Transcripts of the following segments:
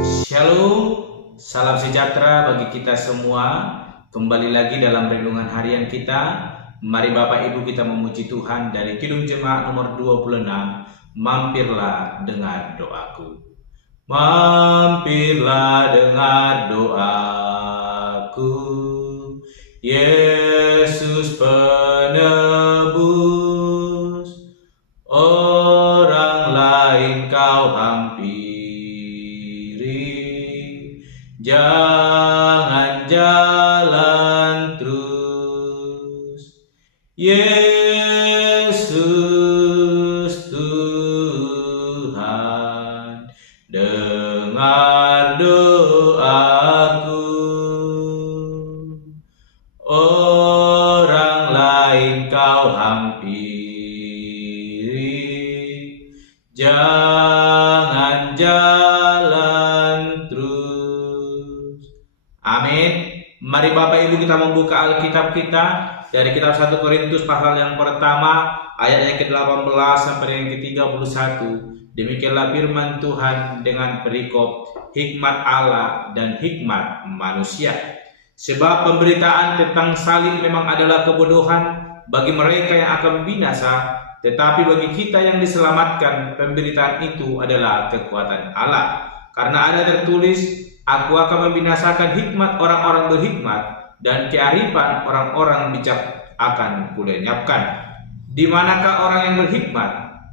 Shalom, salam sejahtera bagi kita semua. Kembali lagi dalam renungan harian kita. Mari Bapak Ibu kita memuji Tuhan dari Kidung Jemaat nomor 26. Mampirlah dengar doaku. Mampirlah dengar doaku. Yesus penebus, orang lain kau hampiri. Jangan jalan terus. Yesus Tuhan, dengar doaku. Orang lain kau hampiri. Jangan jalan terus. Amin. Mari Bapak Ibu kita membuka Alkitab kita dari kitab 1 Korintus pasal yang pertama ayat yang ke-18 sampai yang ke-31. Demikianlah firman Tuhan dengan perikop hikmat Allah dan hikmat manusia. Sebab pemberitaan tentang salib memang adalah kebodohan bagi mereka yang akan binasa, tetapi bagi kita yang diselamatkan pemberitaan itu adalah kekuatan Allah. Karena ada tertulis, aku akan membinasakan hikmat orang-orang berhikmat dan kearifan orang-orang bijak akan kulenyapkan. Di manakah orang yang berhikmat?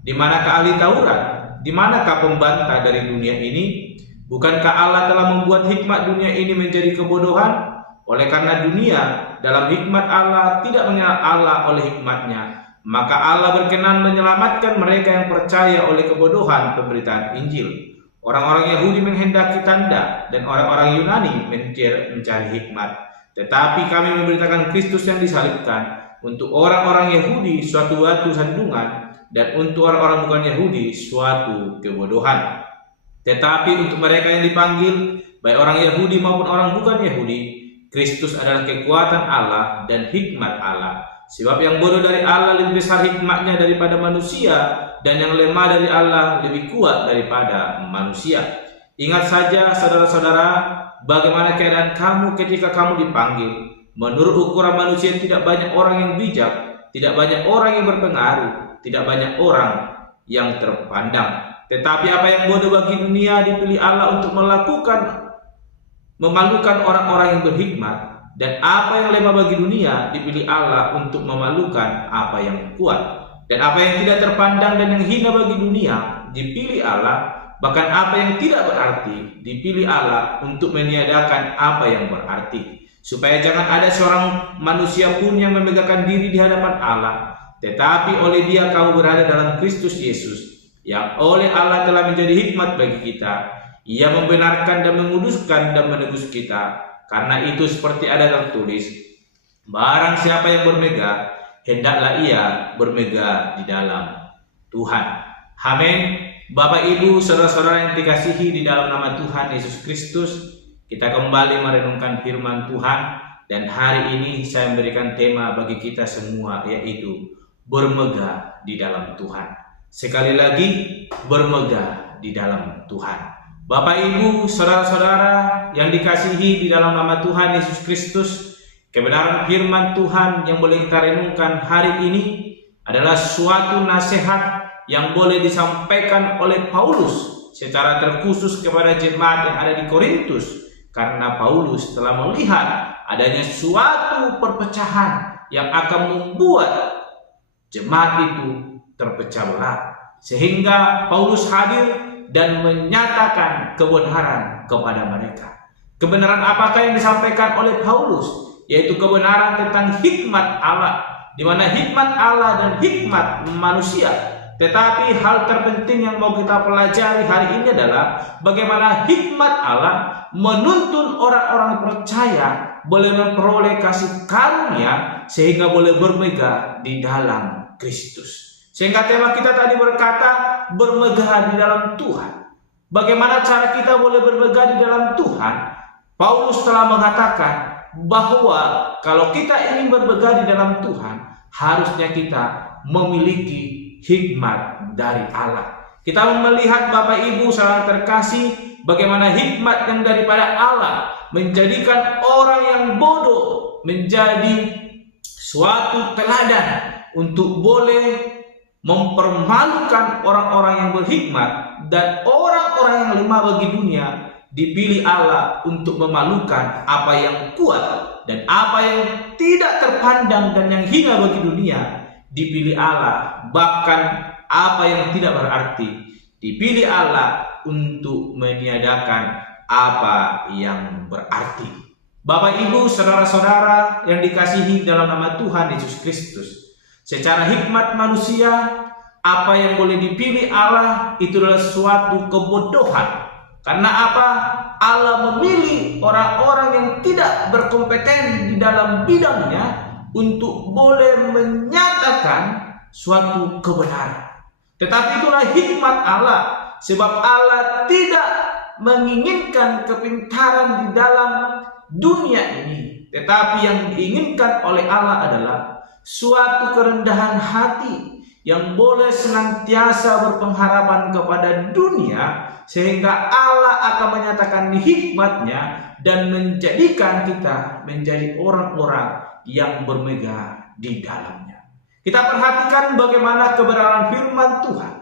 Di manakah ahli Taurat? Di manakah pembantah dari dunia ini? Bukankah Allah telah membuat hikmat dunia ini menjadi kebodohan? Oleh karena dunia dalam hikmat Allah tidak mengenal Allah oleh hikmatnya, maka Allah berkenan menyelamatkan mereka yang percaya oleh kebodohan pemberitaan Injil. Orang-orang Yahudi menghendaki tanda dan orang-orang Yunani mencari hikmat. Tetapi kami memberitakan Kristus yang disalibkan, untuk orang-orang Yahudi suatu batu sandungan dan untuk orang-orang bukan Yahudi suatu kebodohan. Tetapi untuk mereka yang dipanggil, baik orang Yahudi maupun orang bukan Yahudi, Kristus adalah kekuatan Allah dan hikmat Allah. Sebab yang bodoh dari Allah lebih besar hikmatnya daripada manusia, dan yang lemah dari Allah lebih kuat daripada manusia. Ingat saja saudara-saudara, bagaimana keadaan kamu ketika kamu dipanggil. Menurut ukuran manusia tidak banyak orang yang bijak, tidak banyak orang yang berpengaruh, tidak banyak orang yang terpandang. Tetapi apa yang bodoh bagi dunia dipilih Allah untuk memalukan orang-orang yang berhikmat, dan apa yang lemah bagi dunia dipilih Allah untuk memalukan apa yang kuat, dan apa yang tidak terpandang dan yang hina bagi dunia dipilih Allah, bahkan apa yang tidak berarti dipilih Allah untuk meniadakan apa yang berarti, supaya jangan ada seorang manusia pun yang memegahkan diri di hadapan Allah, tetapi oleh Dia kamu berada dalam Kristus Yesus, yang oleh Allah telah menjadi hikmat bagi kita. Ia membenarkan dan menguduskan dan menebus kita. Karena itu seperti ada tertulis, barang siapa yang bermegah, hendaklah ia bermegah di dalam Tuhan. Amin. Bapak Ibu, saudara-saudara yang dikasihi di dalam nama Tuhan Yesus Kristus, kita kembali merenungkan firman Tuhan, dan hari ini saya memberikan tema bagi kita semua, yaitu bermegah di dalam Tuhan. Sekali lagi, bermegah di dalam Tuhan. Bapak Ibu, saudara-saudara yang dikasihi di dalam nama Tuhan Yesus Kristus, kebenaran firman Tuhan yang boleh kita renungkan hari ini adalah suatu nasihat yang boleh disampaikan oleh Paulus secara terkhusus kepada jemaat yang ada di Korintus, karena Paulus telah melihat adanya suatu perpecahan yang akan membuat jemaat itu terpecah belah, sehingga Paulus hadir dan menyatakan kebenaran kepada mereka. Kebenaran apakah yang disampaikan oleh Paulus? Yaitu kebenaran tentang hikmat Allah, di mana hikmat Allah dan hikmat manusia. Tetapi hal terpenting yang mau kita pelajari hari ini adalah bagaimana hikmat Allah menuntun orang-orang percaya boleh memperoleh kasih karunia sehingga boleh bermegah di dalam Kristus. Sehingga tema kita tadi berkata bermegah di dalam Tuhan. Bagaimana cara kita boleh bermegah di dalam Tuhan? Paulus telah mengatakan bahwa kalau kita ingin bermegah di dalam Tuhan, harusnya kita memiliki hikmat dari Allah. Kita melihat Bapak Ibu saudara terkasih bagaimana hikmat yang daripada Allah menjadikan orang yang bodoh menjadi suatu teladan untuk boleh mempermalukan orang-orang yang berhikmat, dan orang-orang yang lemah bagi dunia dipilih Allah untuk memalukan apa yang kuat, dan apa yang tidak terpandang dan yang hina bagi dunia dipilih Allah, bahkan apa yang tidak berarti dipilih Allah untuk meniadakan apa yang berarti. Bapak, Ibu, saudara-saudara yang dikasihi dalam nama Tuhan Yesus Kristus, secara hikmat manusia, apa yang boleh dipilih Allah itu adalah suatu kebodohan. Karena apa? Allah memilih orang-orang yang tidak berkompeten di dalam bidangnya untuk boleh menyatakan suatu kebenaran. Tetapi itulah hikmat Allah, sebab Allah tidak menginginkan kepintaran di dalam dunia ini, tetapi yang diinginkan oleh Allah adalah suatu kerendahan hati yang boleh senantiasa berpengharapan kepada dunia, sehingga Allah akan menyatakan hikmatnya dan menjadikan kita menjadi orang-orang yang bermegah di dalamnya. Kita perhatikan bagaimana kebenaran firman Tuhan.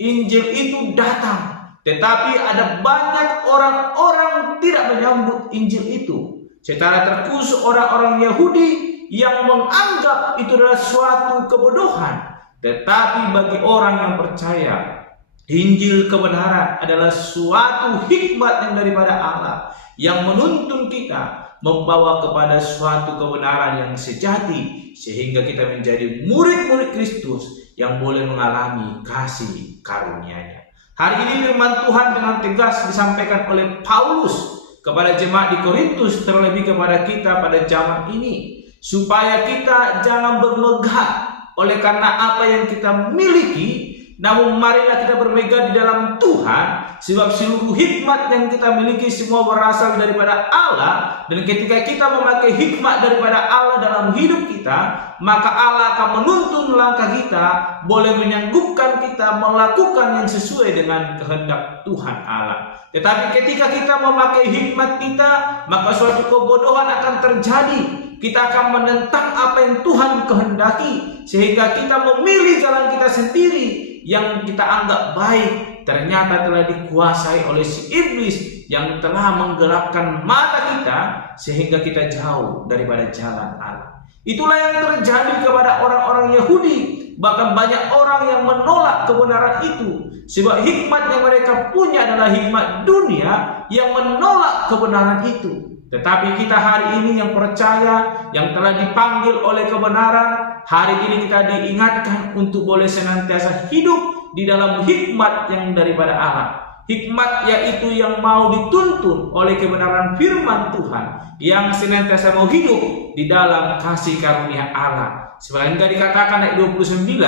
Injil itu datang, tetapi ada banyak orang-orang tidak menyambut Injil itu. Secara terkhusus orang-orang Yahudi yang menganggap itu adalah suatu kebodohan. Tetapi bagi orang yang percaya, Injil kebenaran adalah suatu hikmat yang daripada Allah, yang menuntun kita membawa kepada suatu kebenaran yang sejati, sehingga kita menjadi murid-murid Kristus yang boleh mengalami kasih karunia-Nya. Hari ini firman Tuhan dengan tegas disampaikan oleh Paulus kepada jemaat di Korintus, terlebih kepada kita pada zaman ini, supaya kita jangan bermegah oleh karena apa yang kita miliki, namun marilah kita bermegah di dalam Tuhan, sebab seluruh hikmat yang kita miliki semua berasal daripada Allah. Dan ketika kita memakai hikmat daripada Allah dalam hidup kita, maka Allah akan menuntun langkah kita, boleh menyanggupkan kita melakukan yang sesuai dengan kehendak Tuhan Allah. Tetapi ketika kita memakai hikmat kita, maka suatu kebodohan akan terjadi. Kita akan menentang apa yang Tuhan kehendaki, sehingga kita memilih jalan kita sendiri yang kita anggap baik, ternyata telah dikuasai oleh si iblis yang telah menggelapkan mata kita, sehingga kita jauh daripada jalan Allah. Itulah yang terjadi kepada orang-orang Yahudi. Bahkan banyak orang yang menolak kebenaran itu, sebab hikmat yang mereka punya adalah hikmat dunia yang menolak kebenaran itu. Tetapi kita hari ini yang percaya, yang telah dipanggil oleh kebenaran, hari ini kita diingatkan untuk boleh senantiasa hidup di dalam hikmat yang daripada Allah. Hikmat yaitu yang mau dituntun oleh kebenaran firman Tuhan, yang senantiasa mau hidup di dalam kasih karunia Allah. Sebenarnya dikatakan ayat 29,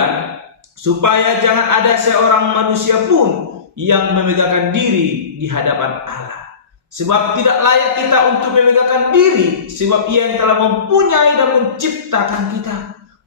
supaya jangan ada seorang manusia pun yang memegahkan diri di hadapan Allah. Sebab tidak layak kita untuk memegahkan diri, sebab Ia yang telah mempunyai dan menciptakan kita.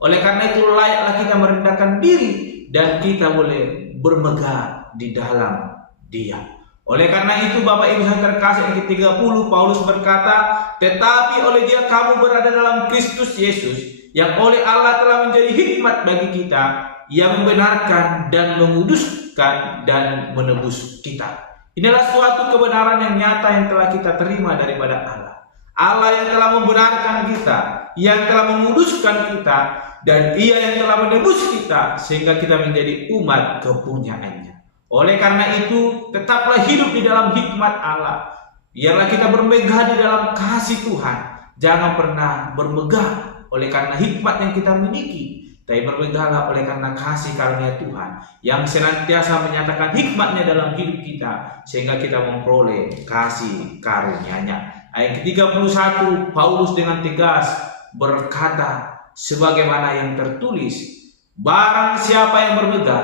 Oleh karena itu layaklah kita merendahkan diri, dan kita boleh bermegah di dalam Dia. Oleh karena itu Bapak Ibu yang terkasih, yang ke-30 Paulus berkata, tetapi oleh Dia kamu berada dalam Kristus Yesus, yang oleh Allah telah menjadi hikmat bagi kita, Ia membenarkan dan menguduskan dan menebus kita. Inilah suatu kebenaran yang nyata yang telah kita terima daripada Allah. Allah yang telah membenarkan kita, yang telah menguduskan kita, dan Ia yang telah menebus kita, sehingga kita menjadi umat kepunyaan-Nya. Oleh karena itu, tetaplah hidup di dalam hikmat Allah. Biarlah kita bermegah di dalam kasih Tuhan. Jangan pernah bermegah oleh karena hikmat yang kita miliki, tapi bermegahlah oleh karena kasih karunia Tuhan yang senantiasa menyatakan hikmatnya dalam hidup kita, sehingga kita memperoleh kasih karunia-Nya. Ayat ke-31, Paulus dengan tegas berkata, sebagaimana yang tertulis, barang siapa yang bermegah,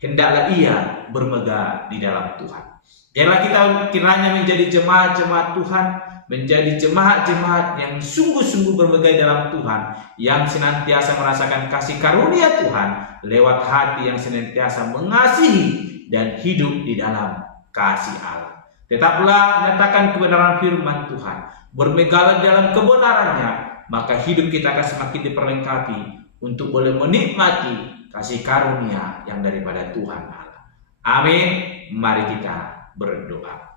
hendaklah ia bermegah di dalam Tuhan. Biarlah kita kiranya menjadi jemaat-jemaat Tuhan, menjadi jemaat-jemaat yang sungguh-sungguh bermegah dalam Tuhan, yang senantiasa merasakan kasih karunia Tuhan lewat hati yang senantiasa mengasihi dan hidup di dalam kasih Allah. Tetaplah nyatakan kebenaran firman Tuhan, bermegalah dalam kebenarannya, maka hidup kita akan semakin diperlengkapi untuk boleh menikmati kasih karunia yang daripada Tuhan Allah. Amin. Mari kita berdoa.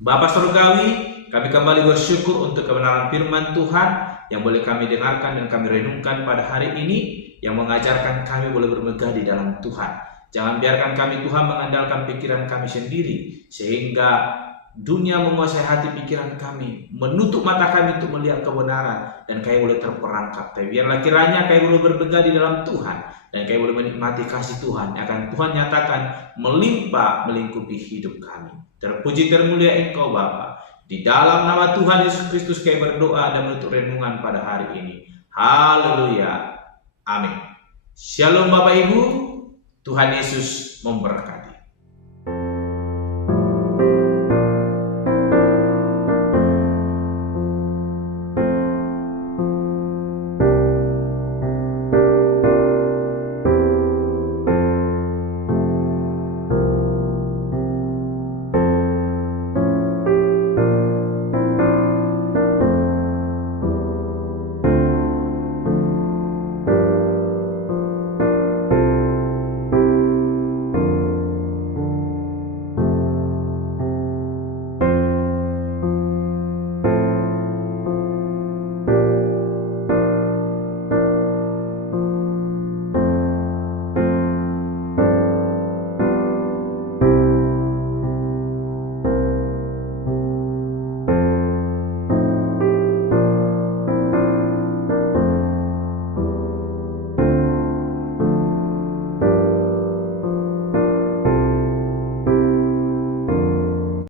Bapa Surgawi, kami kembali bersyukur untuk kebenaran firman Tuhan yang boleh kami dengarkan dan kami renungkan pada hari ini, yang mengajarkan kami boleh bermegah di dalam Tuhan. Jangan biarkan kami Tuhan mengandalkan pikiran kami sendiri, sehingga dunia menguasai hati pikiran kami, menutup mata kami untuk melihat kebenaran, dan kami boleh terperangkap. Tapi biarlah kiranya kami boleh bermegah di dalam Tuhan, dan kami boleh menikmati kasih Tuhan yang akan Tuhan nyatakan melimpah melingkupi hidup kami. Terpuji termulia Engkau Bapa. Di dalam nama Tuhan Yesus Kristus kami berdoa dan menutup renungan pada hari ini. Haleluya. Amin. Shalom Bapak Ibu. Tuhan Yesus memberkati.